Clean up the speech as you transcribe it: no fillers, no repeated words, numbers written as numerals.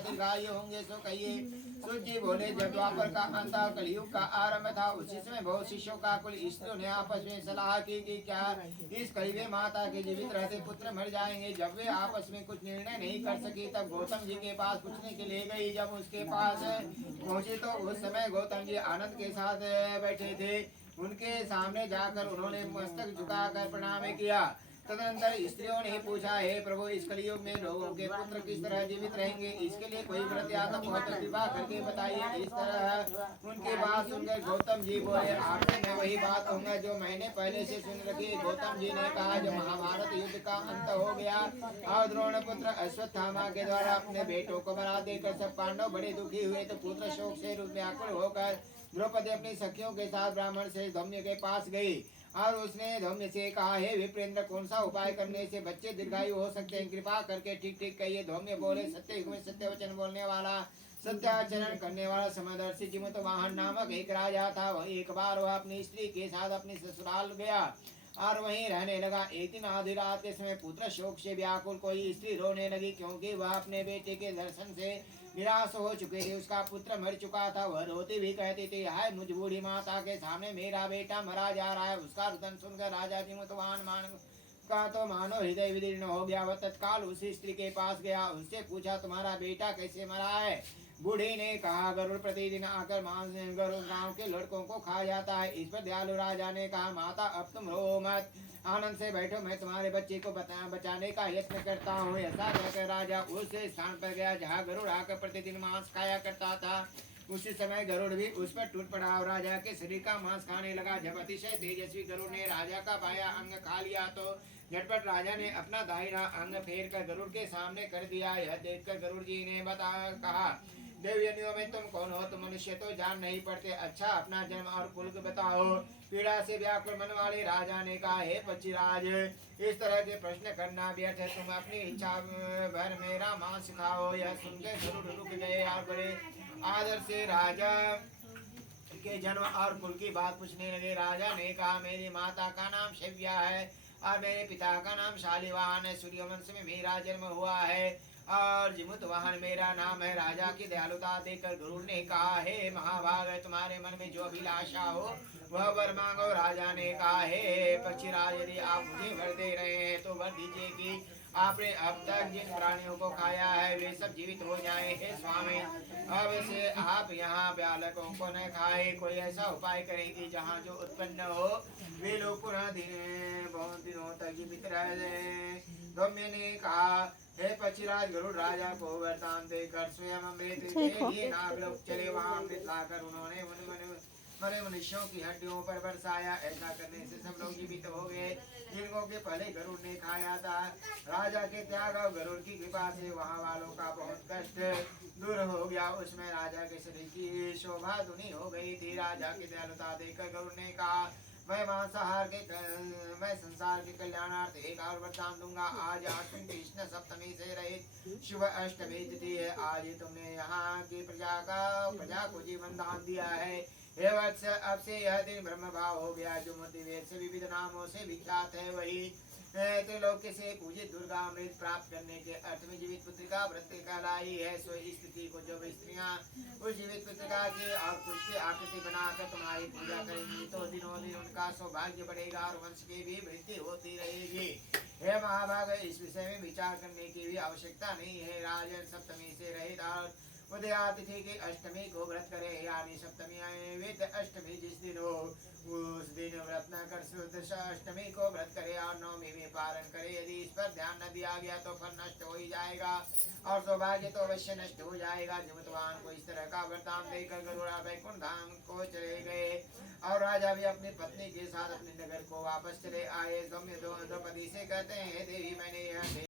दीर्घायु होंगे सो कहिए। सूत जी बोले, जब द्वापर का अंत कलयुग का आरंभ था, उसी समय बहुत शिष्यों का कुल स्त्रियों ने आपस में सलाह की कि क्या इस कलिवे माता के जीवित रहते पुत्र मर जाएंगे। जब वे आपस में कुछ निर्णय नहीं कर सकी, तब गौतम जी के पास पूछने के लिए गई। जब उसके पास पहुंचे तो उस समय गौतम जी आनंद के साथ बैठे थे। उनके सामने जाकर उन्होंने मस्तक झुकाकर प्रणाम किया। तदनंतर स्त्रियों ने पूछा, हे प्रभु, इस कलयुग में लोगों के पुत्र किस तरह जीवित रहेंगे, इसके लिए कोई व्रत या तप हो तो कृपा करके बताइए। इस तरह उनकी बात सुनकर गौतम जी बोले, आपसे मैं वही बात कहूँगा जो मैंने पहले से सुन रखी। गौतम जी ने कहा, जब महाभारत युद्ध का अंत हो गया और द्रोण पुत्र अश्वत्थामा के द्वारा अपने बेटों को मरा देकर सब पांडव बड़े दुखी हुए, तो पुत्र शोक से व्याकुल होकर द्रौपदी अपनी सखियों के साथ ब्राह्मण से धौम्य के पास गई और उसने धौम्य से कहा, हे विप्रेंद्र, कौन सा उपाय करने से बच्चे दीर्घायु हो सकते हैं, कृपा करके ठीक ठीक कहिए। धौम्य बोले, सत्य युग में सत्य वचन बोलने वाला, सत्याचरण करने वाला समदर्शी जिमुत वाहन नामक एक राजा था। वह एक बार वह अपनी स्त्री के साथ अपनी ससुराल गया और वहीं रहने लगा। एक दिन आधी रात के समय पुत्र शोक से व्याकुल कोई स्त्री रोने लगी, क्योंकि वह अपने बेटे के दर्शन से निराश हो चुके थे। उसका पुत्र मर चुका था। वह रोती भी कहती थी, हाय मुझ बूढ़ी माता के सामने मेरा बेटा मरा जा रहा है। उसका रुदन सुनकर राजा जिमुतवाहन मान का तो मानो हृदय विदीर्ण हो गया। वह तत्काल उसी स्त्री के पास गया, उससे पूछा, तुम्हारा बेटा कैसे मरा है। बूढ़ी ने कहा, गरुड़ प्रतिदिन आकर मांस गरुड़ गांव के लड़कों को खा जाता है। इस पर दयालु राजा ने कहा, माता अब तुम रो मत, आनंद से बैठो, मैं तुम्हारे बच्चे को बचाने का यत्न करता हूँ। ऐसा कहकर राजा उस स्थान पर गया जहाँ गरुड़ आकर प्रतिदिन मांस खाया करता था। उसी समय गरुड़ भी उस पर टूट पड़ा और राजा के शरीर का मांस खाने लगा। जब अतिशय तेजस्वी गरुड़ ने राजा का बाया अंग खा लिया तो झटपट राजा ने अपना दाहिना अंग फेर कर गरुड़ के सामने कर दिया। यह देखकर गरुड़ जी ने कहा, देवयोनियों में तुम कौन हो, तुम मनुष्य तो जान नहीं पड़ते। अच्छा, अपना जन्म और कुल बताओ। पीड़ा से व्याकुल मन वाले राजा ने कहा, हे पक्षीराज, इस तरह के प्रश्न करना व्यर्थ है। तुम अपनी इच्छा भर मेरा मांस खाओ। यह सुनकर गरुड़ रुक गए और बड़े आदर से राजा के जन्म और कुल की बात पूछने लगे। राजा ने कहा, मेरी माता का नाम शव्या है और मेरे पिता का नाम शालिवाहन है। सूर्यवंश में मेरा जन्म हुआ है और जिमुतवाहन मेरा नाम है। राजा की दयालुता देखकर गरुड़ ने कहा, हे महाभाग, तुम्हारे मन में जो अभिलाषा हो वह वर मांगो। राजा ने कहा, हे पक्षीराज, यदि आप मुझे वर दे रहे हैं तो वर दीजिए कि आपने अब तक जिन प्राणियों को खाया है वे सब जीवित हो जाएं। हे स्वामी, अब से आप यहाँ बालकों को न खाए। कोई ऐसा उपाय करें कि जहाँ जो उत्पन्न हो वे लोग पुनः बहुत दिनों तक जीवित रह जाएं। धौम्य ने कहा, हे पक्षीराज, गरुड़ राजा को वरदान देकर स्वयं अमृत के लिए नागलोक चले। वहाँ अमृत लाकर उन्होंने मरे मनुष्यों की हड्डियों पर बरसाया। ऐसा करने से सब लोग जीवित हो गए जिनको के पहले गरुड़ ने खाया था। राजा के त्याग और गरुड़ की कृपा से वहाँ वालों का बहुत कष्ट दूर हो गया। उसमें राजा के शरीर की शोभा दुनी हो गई थी। राजा की दयालुता देखकर गरुड़ ने कहा, मैं संसार के कल्याणार्थ एक और वरदान दूंगा। आज आश्विन कृष्ण सप्तमी से रहित शुभ अष्टमी तिथि है। आज तुमने यहाँ की प्रजा को जीवन दान दिया है। हे वत्स, अब से यह दिन ब्रह्म भाव हो गया जो वेद से विविध नामों से विख्यात है। वही त्रिलोक से पूजित दुर्गा अमृत प्राप्त करने के अर्थ में जीवित पुत्रिका व्रत कहलाई है। सो इस तिथि को जब स्त्रियां उस जीवित पुत्रिका की और पुष्टि आकृति बनाकर तुम्हारी पूजा करेंगी तो दिनों दिन उनका सौभाग्य बढ़ेगा और वंश की भी वृद्धि होती रहेगी। हे महाभाग, इस विषय में विचार करने की भी आवश्यकता नहीं है। राजन, सप्तमी से रहित और उदया तिथि की अष्टमी को व्रत करे, यानी सप्तमी अष्टमी जिस दिन हो उस दिन व्रत न कर शुद्ध अष्टमी को व्रत करे और नवमी में पारण करे। यदि इस पर ध्यान न दिया गया तो फल नष्ट हो ही जाएगा और सौभाग्य तो अवश्य नष्ट हो जाएगा। जिमुतवाहन को इस तरह का वरदान देकर गरुड़ा वैकुंठ धाम को चले गए और राजा भी अपनी पत्नी के साथ अपने नगर को वापस चले आए। द्रौपदी से कहते हैं, देवी, मैंने यह